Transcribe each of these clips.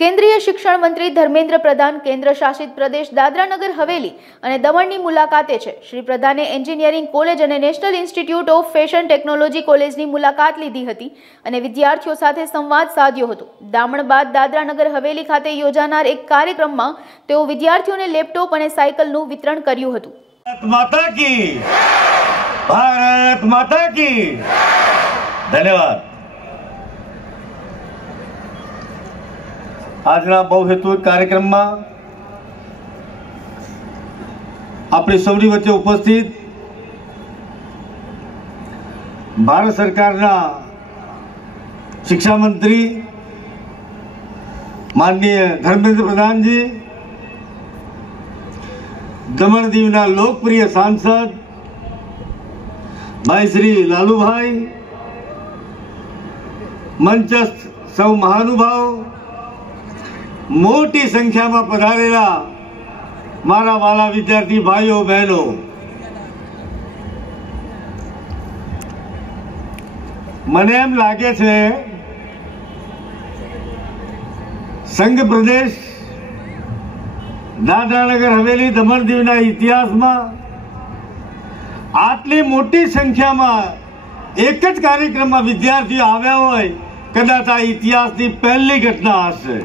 કેન્દ્રીય શિક્ષણ મંત્રી ધર્મેન્દ્ર પ્રધાન કેન્દ્ર શાસિત પ્રદેશ દાદરાનગર હવેલી અને દમણની મુલાકાતે છે. શ્રી પ્રધાને એન્જિનિયરિંગ કોલેજ અને National Institute of Fashion Technology કોલેજની મુલાકાત લીધી હતી અને વિદ્યાર્થીઓ સાથે સંવાદ સાધ્યો હતો. દામણ બાદ દાદરાનગર હવેલી ખાતે યોજાનાર એક કાર્યક્રમમાં તેઓ વિદ્યાર્થીઓને લેપટોપ અને સાયકલનું વિતરણ કર્યું હતું. માતા કી! ધન્યવાદ. આજના બહુહેતુક કાર્યક્રમમાં આપણી સૌની વચ્ચે ઉપસ્થિત ભારત સરકારના શિક્ષા માનનીય ધર્મેન્દ્ર પ્રધાનજી દમણ દીવના લોકપ્રિય સાંસદ ભાઈ શ્રી લાલુભાઈ, મંચસ્થ સૌ મહાનુભાવ મોટી સંખ્યામાં પધારેલા મારા વાલા વિદ્યાર્થી ભાઈઓ, બહેનો. મને એમ લાગે છે, સંઘ પ્રદેશ દાદરાનગર હવેલી દમણ દીવના ઇતિહાસમાં આટલી મોટી સંખ્યામાં એક જ કાર્યક્રમમાં વિદ્યાર્થીઓ આવ્યા હોય, કદાચ આ ઇતિહાસની પહેલી ઘટના હશે.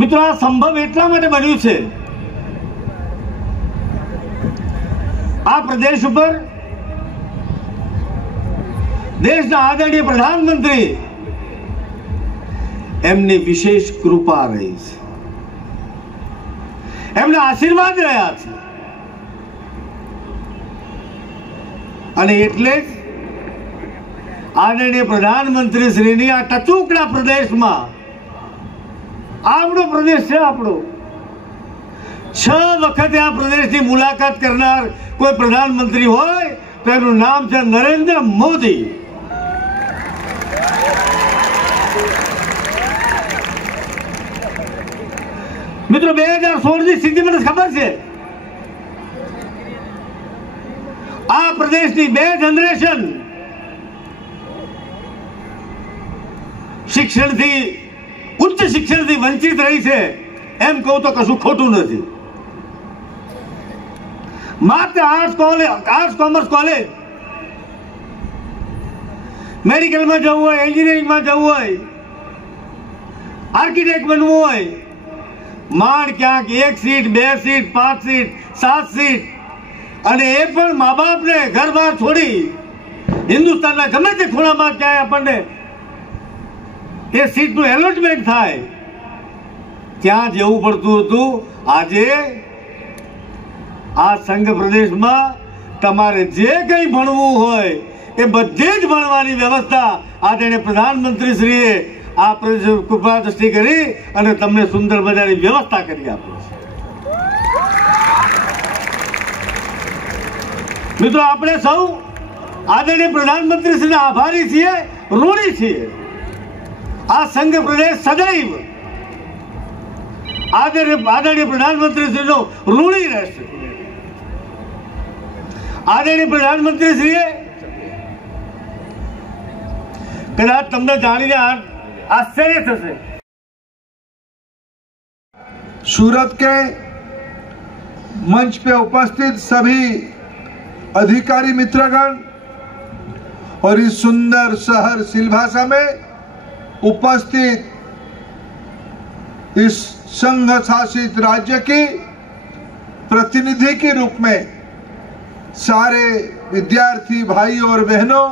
મિત્રો, આ સંભવ એટલા માટે બન્યું છે. આ પ્રદેશ ઉપર દેશના આદરણીય પ્રધાનમંત્રી એમની વિશેષ કૃપા રહી છે. એમના આશીર્વાદ રહ્યા છે. અને એટલે આદરણીય પ્રધાનમંત્રી શ્રીની આ ટચુકડા પ્રદેશમાં આપણો પ્રદેશ છે આપણો. છ વખતે આ પ્રદેશની મુલાકાત કરનાર કોઈ પ્રધાનમંત્રી હોય તો એનું નામ છે નરેન્દ્ર મોદી. મિત્રો, બે હજાર સોળની સ્થિતિ મને ખબર છે. આ પ્રદેશની બે જનરેશન શિક્ષણથી ઉચ્ચ શિક્ષણથી વંચિત રહી છે, એમ કહું તો કશું ખોટું નથી. માત્ર arts college arts commerce college મેડિકલમાં જવું હોય એન્જિનિયરિંગમાં જવું હોય આર્કિટેક્ટ બનવું હોય માંડ ક્યાંક એક સીટ બે સીટ પાંચ સીટ સાત સીટ અને એ પણ મા બાપને ઘર બહાર છોડી હિન્દુસ્તાનના ગમે તે ખૂણામાં ક્યાંય આપણને એ સીટનું એલોટમેન્ટ થાય. ત્યાં જવું પડતું હતું, આજે આ સંઘ પ્રદેશમાં તમારે જે કંઈ ભણવું હોય, એ બધે જ ભણવાની વ્યવસ્થા આ પ્રધાનમંત્રી શ્રીએ આ કૃપા દ્રષ્ટિ કરી અને તમને સુંદર મજાની વ્યવસ્થા કરી આપી મિત્રો, આપણે સૌ આદરણીય પ્રધાનમંત્રી શ્રીના આભારી છીએ, ઋણી છીએ. આ સંઘ પ્રદેશ સદૈવ આદરણીય આદરણીય પ્રધાનમંત્રી શ્રીનો ઋણી રહેશે આદરણીય પ્રધાનમંત્રી શ્રીએ કદાચ તમને જાણીને આ- આશ્ચર્ય થશે सूरत के मंच पे उपस्थित सभी अधिकारी मित्रगण और इस सुंदर शहर सिलभासा में उपस्थित इस संघ शासित राज्य की प्रतिनिधि के रूप में सारे विद्यार्थी भाई और बहनों,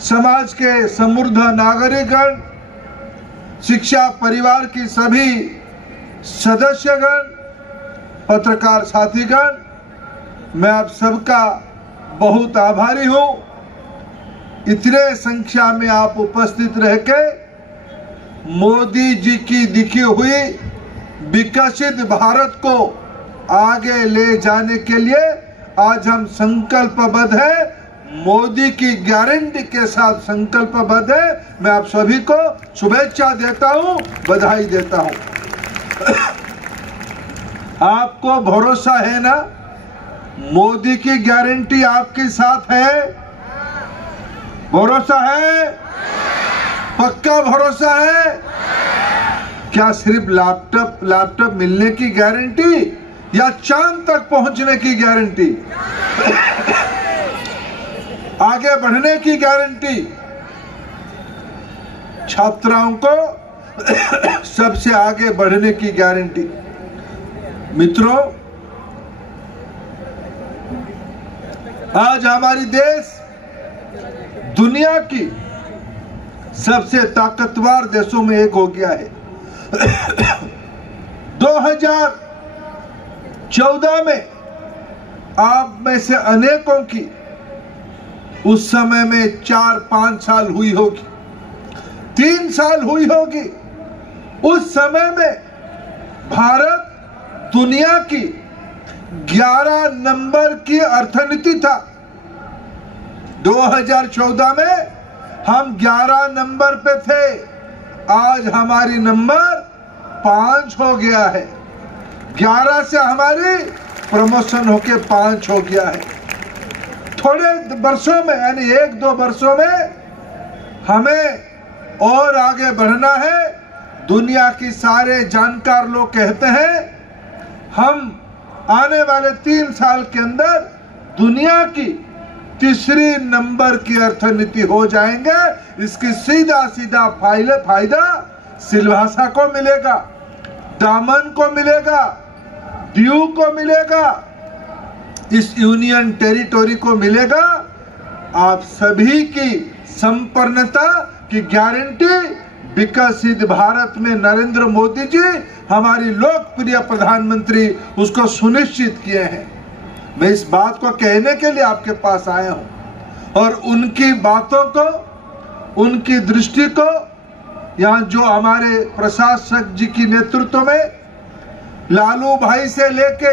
समाज के समृद्ध नागरिकगण, शिक्षा परिवार की सभी सदस्यगण, पत्रकार साथीगण, मैं आप सबका बहुत आभारी हूँ। इतने संख्या में आप उपस्थित रह के मोदी जी की दिखी हुई विकसित भारत को आगे ले जाने के लिए आज हम संकल्पबद्ध है। मोदी की गारंटी के साथ संकल्पबद्ध है। मैं आप सभी को शुभेच्छा देता हूँ, बधाई देता हूँ। आपको भरोसा है ना? मोदी की गारंटी आपके साथ है। भरोसा है? पक्का भरोसा है? क्या सिर्फ़ लैपटॉप लैपटॉप मिलने की गारंटी या चाँद तक पहुँचने की गारंटी आगे बढ़ने की गारंटी छात्राओं को सबसे आगे बढ़ने की गारंटी मित्रों, आज हमारी देश दुनिया की सबसे ताकतवर देशों में एक हो गया है। 2014 में आप में से अनेकों की उस समय में चार पाँच साल हुई होगी, तीन साल हुई होगी। उस समय में भारत दुनिया की 11 नंबर की अर्थनीति था। 2014 में हम 11 नंबर पे थे। आज हमारी नंबर पाँच हो गया है। 11 से हमारी प्रमोशन होके पाँच हो गया है। थोड़े वर्षों में, यानी एक दो वर्षों में हमें और आगे बढ़ना है। दुनिया की सारे जानकार लोग कहते हैं, हम आने वाले तीन साल के अंदर दुनिया की तीसरी नंबर की अर्थनीति हो जाएँगे, इसकी सीधा सीधा फ़ायदे फ़ायदा सिलभाषा को मिलेगा, दामन को मिलेगा, दीव को मिलेगा, इस यूनियन टेरिटोरी को मिलेगा। आप सभी की संपन्नता की गारंटी, विकसित भारत में नरेंद्र मोदी जी, हमारी लोकप्रिय प्रधानमंत्री, उसको सुनिश्चित किए हैं। मैं इस बात को कहने के लिए आपके पास आया हूँ। और उनकी बातों को, उनकी दृष्टि को यहाँ जो हमारे प्रशासक जी की नेतृत्व में लालू भाई से लेके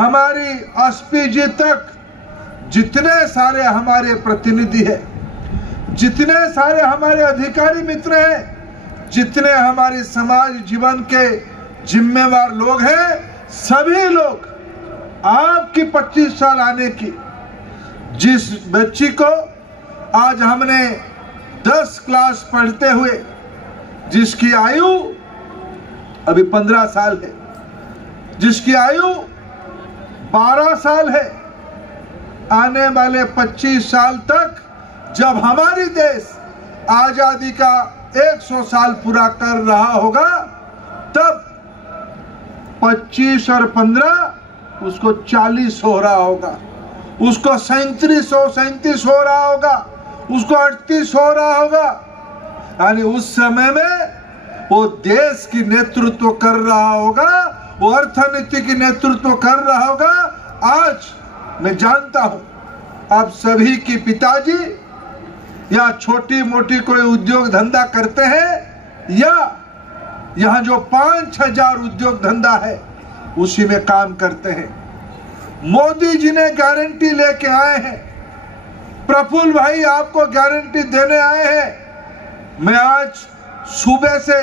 हमारी एसपी जी तक जितने सारे हमारे प्रतिनिधि हैं, जितने सारे हमारे अधिकारी मित्र हैं, जितने हमारे समाज जीवन के जिम्मेवार लोग हैं, सभी लोग आपकी 25 साल आने की। जिस बच्ची को आज हमने 10 क्लास पढ़ते हुए, जिसकी आयु अभी 15 साल है, जिसकी आयु 12 साल है, आने वाले 25 साल तक जब हमारी देश आज़ादी का 100 साल पूरा कर रहा होगा, तब 25 और 15 उसको 40 हो रहा होगा। उसको सैतीस सौ सैतीस हो रहा होगा। उसको अड़तीस हो रहा होगा। यानी उस समय में वो देश की नेतृत्व कर रहा होगा, वो अर्थनीति की नेतृत्व कर रहा होगा। आज मैं जानता हूँ, आप सभी की पिताजी या छोटी मोटी कोई उद्योग धंधा करते हैं या यहाँ जो पाँच हज़ार उद्योग धंधा है उसी में काम करते हैं। मोदी जी ने गारंटी लेके आए हैं। प्रफुल्ल भाई आपको गारंटी देने आए हैं। मैं आज सुबह से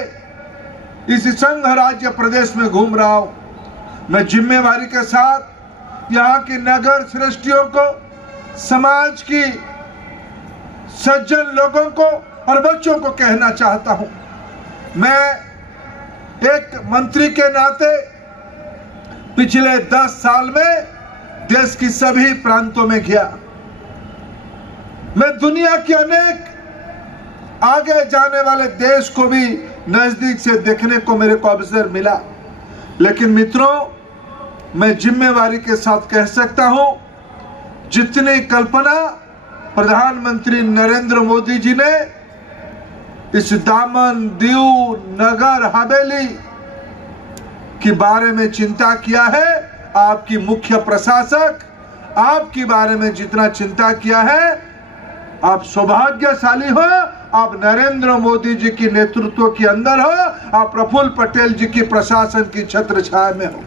इस संघ राज्य प्रदेश में घूम रहा हूँ। मैं जिम्मेवारी के साथ यहाँ की नगर सृष्टियों को, समाज की सज्जन लोगों को और बच्चों को कहना चाहता हूँ। मैं एक मंत्री के नाते पिछले दस साल में देश की सभी प्रांतों में गया मैं दुनिया के अनेक आगे जाने वाले देश को भी नज़दीक से देखने को मेरे को अवसर मिला। लेकिन मित्रों, मैं जिम्मेवारी के साथ कह सकता हूँ, जितनी कल्पना प्रधानमंत्री नरेंद्र मोदी जी ने इस दामन दीव नगर हवेली के बारे में चिंता किया है? आपकी मुख्य प्रशासक, आपके बारे में जितना चिंता किया है, आप सौभाग्यशाली हो, आप नरेंद्र मोदी जी के नेतृत्व के अंदर हो, आप प्रफुल्ल पटेल जी की प्रशासन की छत्र छाया में हो।